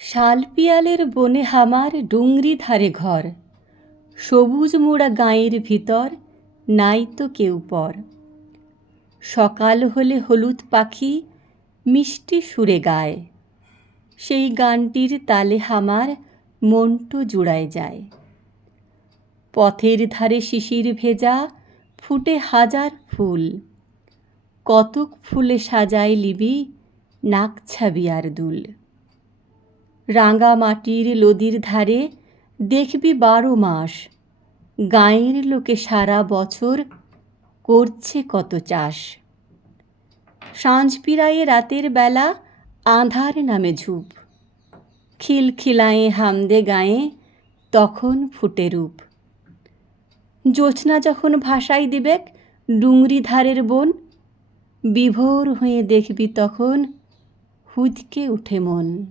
শালপিয়ালের বনে হামার ডুংরি ধারে ঘর। সবুজ মোড়া গাঁয়ের ভিতর নাই তো কেউ পর। সকাল হলে হলুদ পাখি মিষ্টি সুরে গায়। সেই গানটির তালে হামার মন্টু জুড়ায় যায়। পথের ধারে শিশির ভেজা ফুটে হাজার ফুল। কতক ফুলে সাজায় লিবি নাকছাবি আর দুল। রাঙা মাটির লদির ধারে দেখবি বারো মাস। গাঁয়ের লোকে সারা বছর করছে কত চাষ। সাঁঝ পিরায়ে রাতের বেলা আঁধার নামে ঝুপ। খিলখিলায়ে হামদে গায়ে তখন ফুটে রূপ। জোছনা যখন ভাসাই দিবেক ডুংরি ধারের বন, বিভোর হয়ে দেখবি তখন হুদকে উঠে মন।